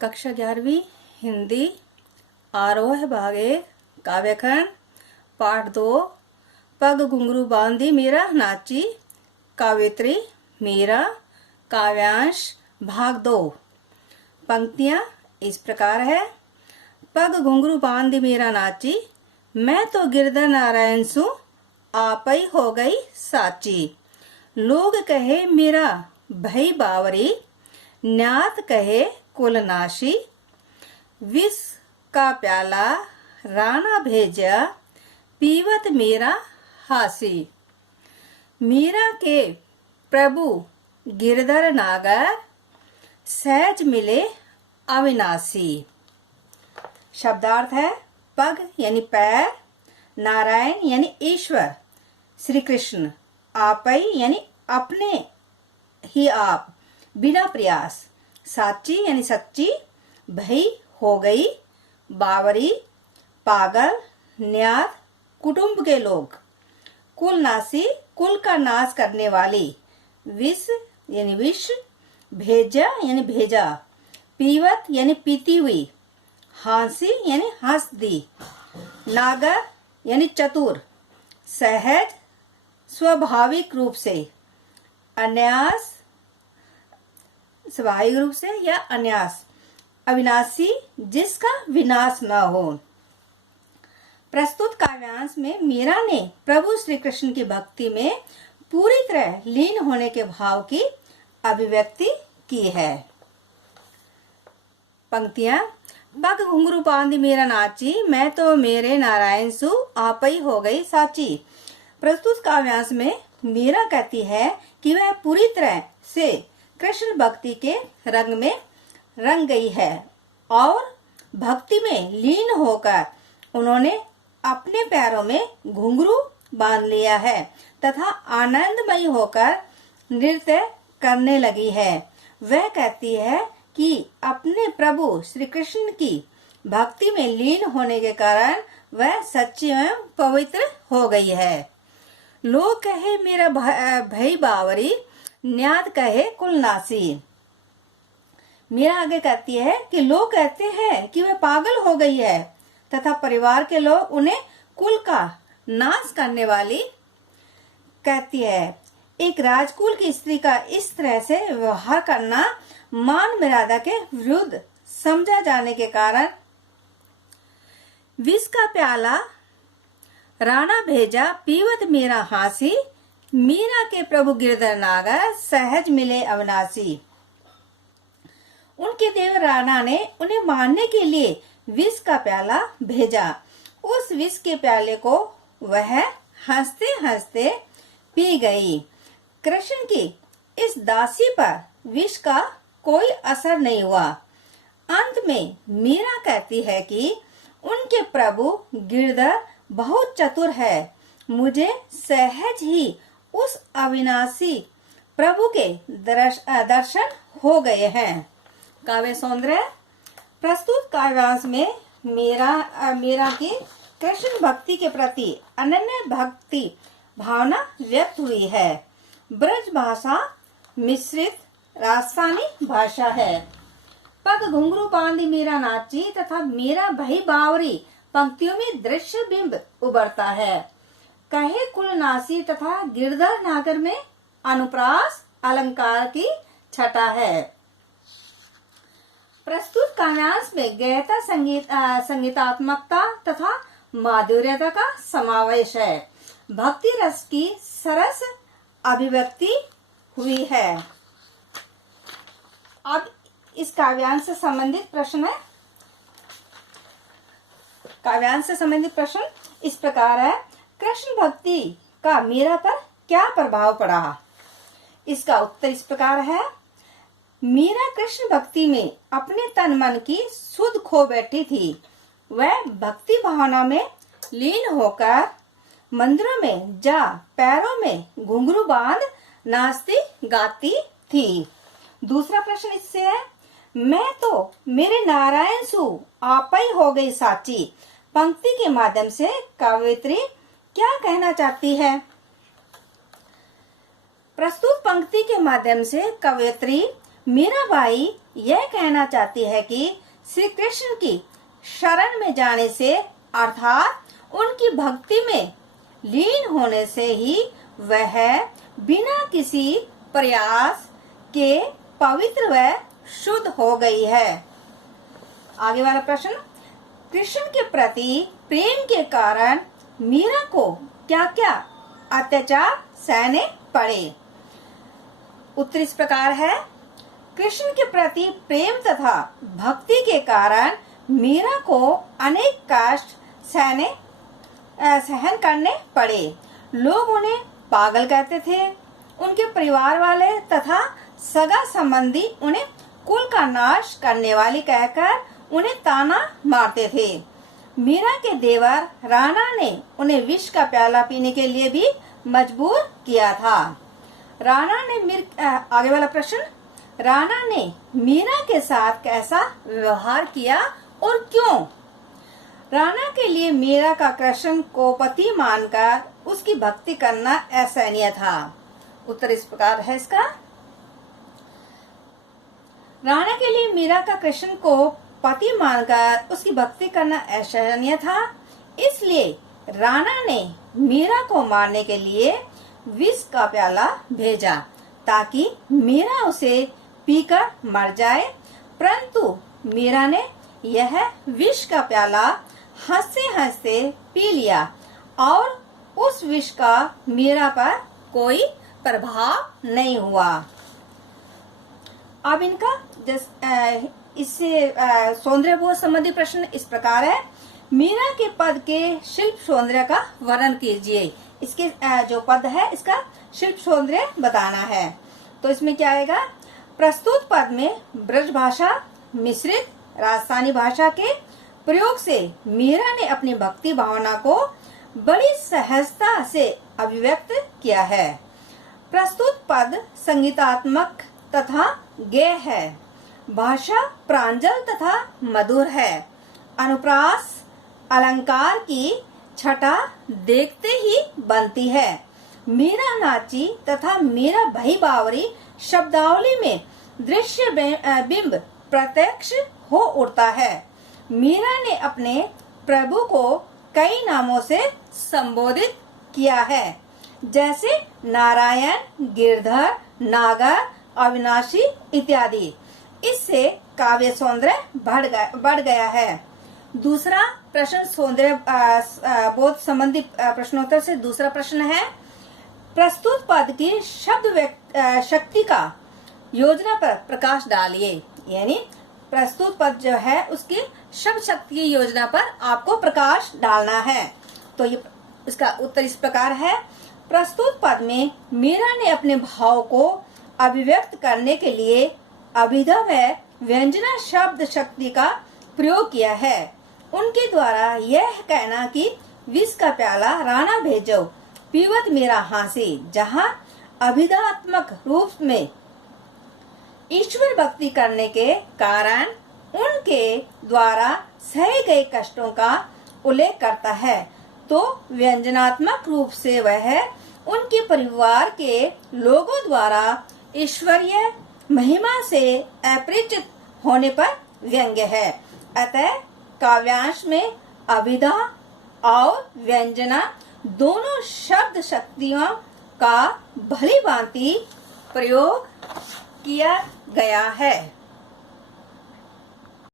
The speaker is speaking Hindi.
कक्षा 11वीं हिंदी आरोह भागे काव्यखंड पाठ 2 पग घुंघरू बांधी मीरा नाची काव्यत्री मीरा काव्यांश भाग 2। पंक्तियां इस प्रकार है। पग घुंघरू बांधी मीरा नाची, मैं तो गिरधर नारायण सु आपई हो गई साची। लोग कहे मेरा भई बावरी, न्यात कहे कुलनाशी। विष का प्याला राणा भेजा, पीवत मेरा हासी। मीरा के प्रभु गिरधर नागर, सहज मिले अविनाशी। शब्दार्थ है पग यानी पैर, नारायण यानी ईश्वर श्री कृष्ण, आपई यानी अपने ही आप बिना प्रयास, साची यानी सच्ची, भई हो गई, बावरी पागल, न्यात कुटुंब के लोग, कुलनाशी कुल का नाश करने वाली, विष यानी विष, भेजा यानी भेजा, पीवत यानी पीती हुई, हांसी यानी हंस दी, नागर यानी चतुर, सहज स्वाभाविक रूप से, अन्यास स्वाभाविक रूप से या अन्यास, अविनाशी जिसका विनाश न हो। प्रस्तुत काव्यांश में मीरा ने प्रभु श्री कृष्ण की भक्ति में पूरी तरह लीन होने के भाव की अभिव्यक्ति की है। पंक्तियां पग घुंघरू बांधी मीरा नाची, मैं तो मेरे नारायण सु आपई हो गई साची। प्रस्तुत काव्यांश में मीरा कहती है कि वह पूरी तरह से कृष्ण भक्ति के रंग में रंग गई है और भक्ति में लीन होकर उन्होंने अपने पैरों में घुंघरू बांध लिया है तथा आनंदमयी होकर नृत्य करने लगी है। वह कहती है कि अपने प्रभु श्री कृष्ण की भक्ति में लीन होने के कारण वह सच्ची एवं पवित्र हो गई है। लोग कहे मेरा भई बावरी, न्यात कहे कुलनाशी। मीरा आगे कहती है कि लोग कहते हैं कि वह पागल हो गई है तथा परिवार के लोग उन्हें कुल का नाश करने वाली कहती है। एक राजकुल की स्त्री का इस तरह से व्यवहार करना मान मर्यादा के विरुद्ध समझा जाने के कारण विष का प्याला राणा भेजा, पीवत मेरा हासी। मीरा के प्रभु गिरधर नागर, सहज मिले अविनाशी। उनके देवर राणा ने उन्हें मारने के लिए विष का प्याला भेजा। उस विष के प्याले को वह हंसते हंसते पी गई। कृष्ण की इस दासी पर विष का कोई असर नहीं हुआ। अंत में मीरा कहती है कि उनके प्रभु गिरधर बहुत चतुर है। मुझे सहज ही उस अविनाशी प्रभु के दर्शन हो गए हैं। काव्य सौंदर्य। प्रस्तुत काव्यांश में मीरा की कृष्ण भक्ति के प्रति अनन्य भक्ति भावना व्यक्त हुई है। ब्रज भाषा मिश्रित राजस्थानी भाषा है। पग घुंघरू बांधी मीरा नाची तथा मीरा भई बावरी पंक्तियों में दृश्य बिंब उभरता है। कहे कुलनाशी तथा गिरधर नागर में अनुप्रास अलंकार की छटा है। प्रस्तुत काव्यांश में गहता संगीतात्मकता तथा माधुर्यता का समावेश है। भक्ति रस की सरस अभिव्यक्ति हुई है। अब इस काव्यांश से संबंधित प्रश्न है। काव्यांश से संबंधित प्रश्न इस प्रकार है। कृष्ण भक्ति का मीरा पर क्या प्रभाव पड़ा? इसका उत्तर इस प्रकार है। मीरा कृष्ण भक्ति में अपने तन मन की सुध खो बैठी थी। वह भक्ति भावना में लीन होकर मंदिरों में जा पैरों में घुंघरू बांध नाचती गाती थी। दूसरा प्रश्न इससे है। मैं तो मेरे नारायण सु आपई हो गई साची पंक्ति के माध्यम से काव्यत्री क्या कहना चाहती है? प्रस्तुत पंक्ति के माध्यम से कवयित्री मीराबाई यह कहना चाहती है कि श्री कृष्ण की शरण में जाने से अर्थात उनकी भक्ति में लीन होने से ही वह बिना किसी प्रयास के पवित्र व शुद्ध हो गई है। आगे वाला प्रश्न, कृष्ण के प्रति प्रेम के कारण मीरा को क्या क्या अत्याचार सहने पड़े? उत्तर इस प्रकार है, कृष्ण के प्रति प्रेम तथा भक्ति के कारण मीरा को अनेक कष्ट सहन करने पड़े। लोग उन्हें पागल कहते थे। उनके परिवार वाले तथा सगा संबंधी उन्हें कुल का नाश करने वाली कहकर उन्हें ताना मारते थे। मीरा के देवर राणा ने उन्हें विष का प्याला पीने के लिए भी मजबूर किया था। आगे वाला प्रश्न, राणा ने मीरा के साथ कैसा व्यवहार किया और क्यों? राणा के लिए मीरा का कृष्ण को पति मानकर उसकी भक्ति करना असहनीय था। उत्तर इस प्रकार है इसका, राणा के लिए मीरा का कृष्ण को पति मानकर उसकी भक्ति करना असहनीय था, इसलिए राणा ने मीरा को मारने के लिए विष का प्याला भेजा ताकि मीरा उसे पीकर मर जाए। परंतु मीरा ने यह विष का प्याला हंसते हंसते पी लिया और उस विष का मीरा पर कोई प्रभाव नहीं हुआ। अब इनका इससे सौंदर्य बोध संबंधी प्रश्न इस प्रकार है, मीरा के पद के शिल्प सौंदर्य का वर्णन कीजिए। इसके जो पद है इसका शिल्प सौंदर्य बताना है। तो इसमें क्या आएगा, प्रस्तुत पद में ब्रज भाषा मिश्रित राजस्थानी भाषा के प्रयोग से मीरा ने अपनी भक्ति भावना को बड़ी सहजता से अभिव्यक्त किया है। प्रस्तुत पद संगीतात्मक तथा गेय है। भाषा प्रांजल तथा मधुर है। अनुप्रास अलंकार की छटा देखते ही बनती है। मीरा नाची तथा मीरा भई बावरी शब्दावली में दृश्य बिंब प्रत्यक्ष हो उठता है। मीरा ने अपने प्रभु को कई नामों से संबोधित किया है, जैसे नारायण, गिरधर, नागर, अविनाशी इत्यादि। इससे काव्य सौंदर्य बढ़ गया है। दूसरा प्रश्न सौंदर्य बोध संबंधी प्रश्नोत्तर से दूसरा प्रश्न है, प्रस्तुत पद की शब्द शक्ति का योजना पर प्रकाश डालिए। यानी प्रस्तुत पद जो है उसकी शब्द शक्ति की योजना पर आपको प्रकाश डालना है। तो ये इसका उत्तर इस प्रकार है, प्रस्तुत पद में मीरा ने अपने भाव को अभिव्यक्त करने के लिए अभिधा व व्यंजना शब्द शक्ति का प्रयोग किया है। उनके द्वारा यह कहना कि विष का प्याला राणा भेजो पीवत मेरा हांसी, जहाँ अभिधात्मक रूप में ईश्वर भक्ति करने के कारण उनके द्वारा सहे गए कष्टों का उल्लेख करता है, तो व्यंजनात्मक रूप से वह उनके परिवार के लोगों द्वारा ईश्वरीय महिमा से अपरिचित होने पर व्यंग्य है। अतः काव्यांश में अभिधा और व्यंजना दोनों शब्द शक्तियों का भली भांति प्रयोग किया गया है।